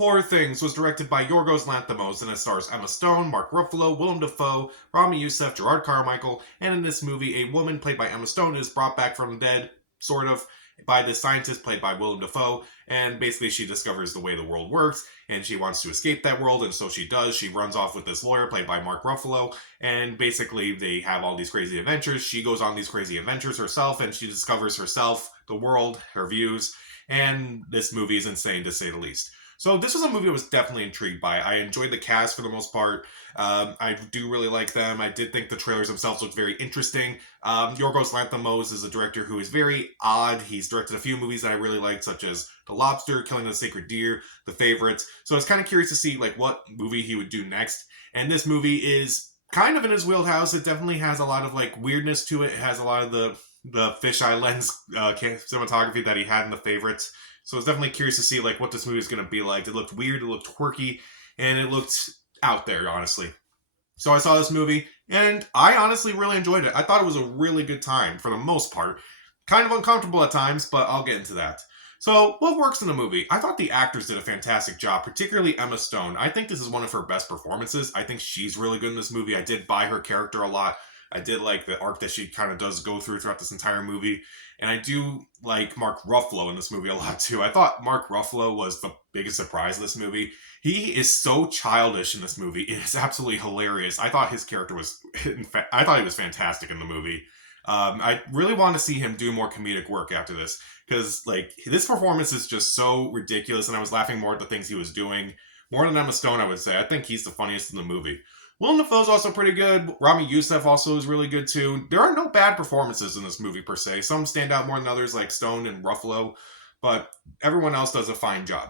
Poor Things was directed by Yorgos Lanthimos and it stars Emma Stone, Mark Ruffalo, Willem Dafoe, Rami Youssef, Gerard Carmichael, and in this movie, a woman played by Emma Stone is brought back from the dead, sort of, by this scientist played by Willem Dafoe, and basically she discovers the way the world works, and she wants to escape that world, and so she does. She runs off with this lawyer played by Mark Ruffalo, and basically they have all these crazy adventures. She goes on these crazy adventures herself, and she discovers herself, the world, her views, and this movie is insane to say the least. So this was a movie I was definitely intrigued by. I enjoyed the cast for the most part. I do really like them. I did think the trailers themselves looked very interesting. Yorgos Lanthimos is a director who is very odd. He's directed a few movies that I really liked, such as The Lobster, Killing the Sacred Deer, The Favorite. So I was kind of curious to see like what movie he would do next. And this movie is kind of in his wheelhouse. It definitely has a lot of like weirdness to it. It has a lot of the fisheye lens cinematography that he had in The Favorites. So I was definitely curious to see like what this movie is going to be like. It looked weird, it looked quirky, and it looked out there, honestly. So I saw this movie, and I honestly really enjoyed it. I thought it was a really good time for the most part. Kind of uncomfortable at times, but I'll get into that. So, what works in the movie? I thought the actors did a fantastic job, particularly Emma Stone. I think this is one of her best performances. I think she's really good in this movie. I did buy her character a lot. I did like the arc that she kind of does go through throughout this entire movie. And I do like Mark Ruffalo in this movie a lot too. I thought Mark Ruffalo was the biggest surprise of this movie. He is so childish in this movie. It is absolutely hilarious. I thought his character was, I thought he was fantastic in the movie. I really want to see him do more comedic work after this because like this performance is just so ridiculous, and I was laughing more at the things he was doing more than Emma Stone. I would say I think he's the funniest in the movie. Willem Dafoe's also pretty good. Rami Youssef also is really good too. There are no bad performances in this movie per se. Some stand out more than others, like Stone and Ruffalo, but everyone else does a fine job.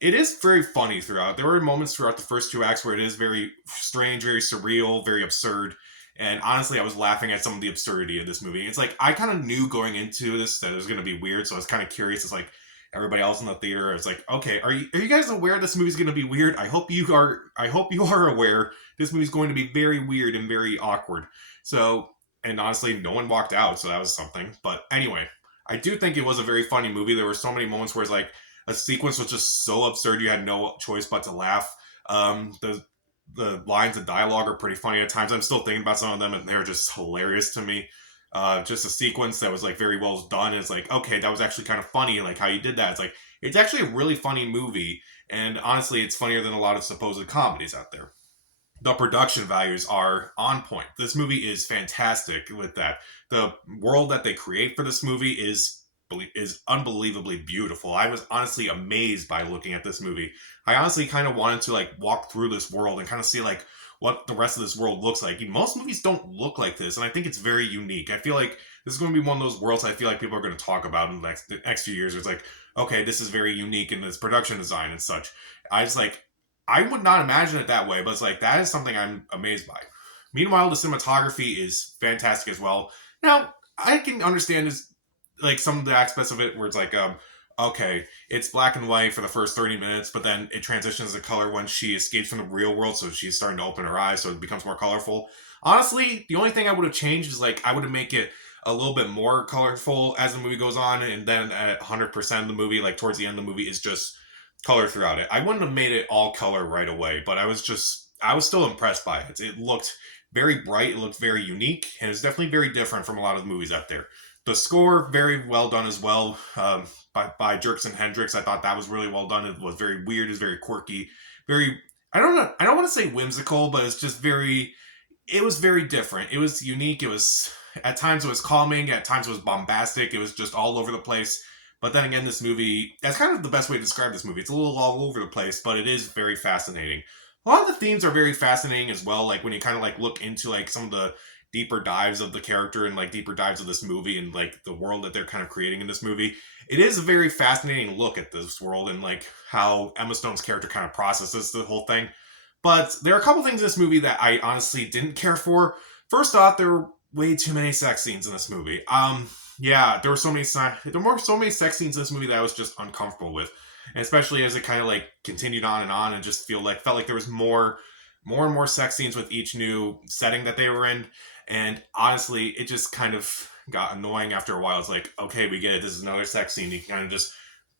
It is very funny throughout. There were moments throughout the first two acts where it is very strange, very surreal, very absurd. And honestly, I was laughing at some of the absurdity of this movie. It's like I kind of knew going into this that it was going to be weird, so I was kind of curious. It's like everybody else in the theater is like, okay, are you guys aware this movie's going to be weird? I hope you are. I hope you are aware this movie's going to be very weird and very awkward. So, and honestly, no one walked out, so that was something. But anyway, I do think it was a very funny movie. There were so many moments where it's like a sequence was just so absurd you had no choice but to laugh. The lines of dialogue are pretty funny at times. I'm still thinking about some of them, and they're just hilarious to me. Just a sequence that was like very well done. It's like, okay, that was actually kind of funny, like how you did that. It's like it's actually a really funny movie, and honestly, it's funnier than a lot of supposed comedies out there. The production values are on point. This movie is fantastic with that. The world that they create for this movie is unbelievably beautiful. I was honestly amazed by looking at this movie. I honestly kind of wanted to like walk through this world and kind of see like what the rest of this world looks like. Most movies don't look like this, and I think it's very unique. I feel like this is going to be one of those worlds I feel like people are going to talk about in the next few years. It's like, okay, this is very unique in its production design and such. I just like, I would not imagine it that way, but it's like, that is something I'm amazed by. Meanwhile, the cinematography is fantastic as well. Now, I can understand this, like some of the aspects of it where it's like, okay, it's black and white for the first 30 minutes, but then it transitions to color when she escapes from the real world, so she's starting to open her eyes, so it becomes more colorful. Honestly, the only thing I would have changed is like I would have make it a little bit more colorful as the movie goes on, and then at 100% of the movie, like towards the end of the movie, is just color throughout it. I wouldn't have made it all color right away, but I was still impressed by it. It looked very bright, it looked very unique, and it's definitely very different from a lot of the movies out there. The score, very well done as well, by Jerkson Hendricks. I thought that was really well done. It was very weird, it was very quirky, very, I don't know, I don't want to say whimsical, but it's just very, it was very different. It was unique. It was, at times it was calming, at times it was bombastic. It was just all over the place. But then again, this movie, that's kind of the best way to describe this movie. It's a little all over the place, but it is very fascinating. A lot of the themes are very fascinating as well. Like when you kind of like look into like some of the deeper dives of the character and like deeper dives of this movie and like the world that they're kind of creating in this movie, it is a very fascinating look at this world and like how Emma Stone's character kind of processes the whole thing. But there are a couple things in this movie that I honestly didn't care for. First off, there were way too many sex scenes in this movie. Yeah, there were so many sex scenes in this movie that I was just uncomfortable with, and especially as it kind of like continued on and just felt like there was more and more sex scenes with each new setting that they were in. And honestly, it just kind of got annoying after a while. It's like, okay, we get it. This is another sex scene. You can kind of just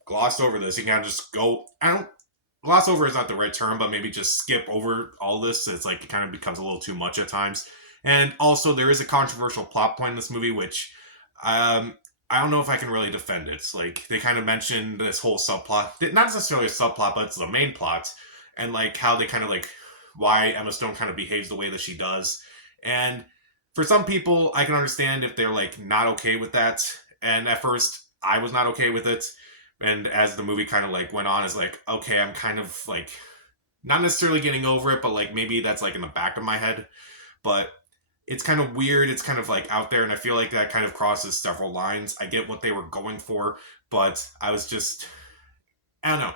gloss over this. You can kind of just go. I don't gloss over is not the right term, but maybe just skip over all this. It's like it kind of becomes a little too much at times. And also, there is a controversial plot point in this movie, which I don't know if I can really defend it. It's like they kind of mentioned this whole subplot, not necessarily a subplot, but it's the main plot, and like how they kind of like why Emma Stone kind of behaves the way that she does. And for some people, I can understand if they're like not okay with that. And at first, I was not okay with it. And as the movie kind of like went on, it's like, okay, I'm kind of like not necessarily getting over it, but like maybe that's like in the back of my head. But it's kind of weird. It's kind of like out there, and I feel like that kind of crosses several lines. I get what they were going for, but I was just, I don't know.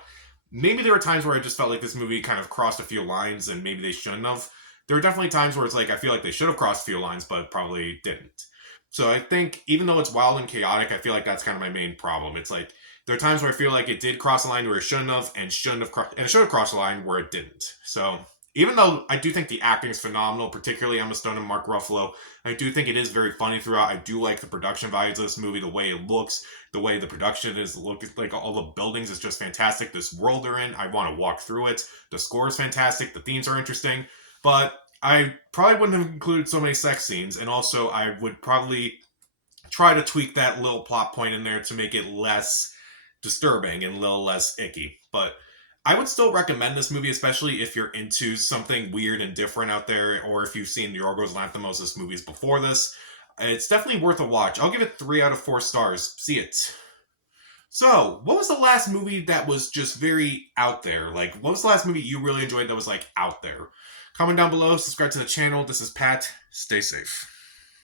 Maybe there were times where I just felt like this movie kind of crossed a few lines, and maybe they shouldn't have. There were definitely times where it's like I feel like they should have crossed a few lines, but probably didn't. So I think even though it's wild and chaotic, I feel like that's kind of my main problem. It's like there are times where I feel like it did cross a line where it shouldn't have, and and it should have crossed a line where it didn't. So even though I do think the acting is phenomenal, particularly Emma Stone and Mark Ruffalo, I do think it is very funny throughout. I do like the production values of this movie, the way it looks, the way the production is look like all the buildings is just fantastic. This world they're in, I want to walk through it. The score is fantastic. The themes are interesting, but I probably wouldn't have included so many sex scenes, and also I would probably try to tweak that little plot point in there to make it less disturbing and a little less icky. But I would still recommend this movie, especially if you're into something weird and different out there, or if you've seen Yorgos Lanthimos' movies before this. It's definitely worth a watch. I'll give it 3 out of 4 stars. See it. So, what was the last movie that was just very out there? Like, what was the last movie you really enjoyed that was, like, out there? Comment down below, subscribe to the channel. This is Pat. Stay safe.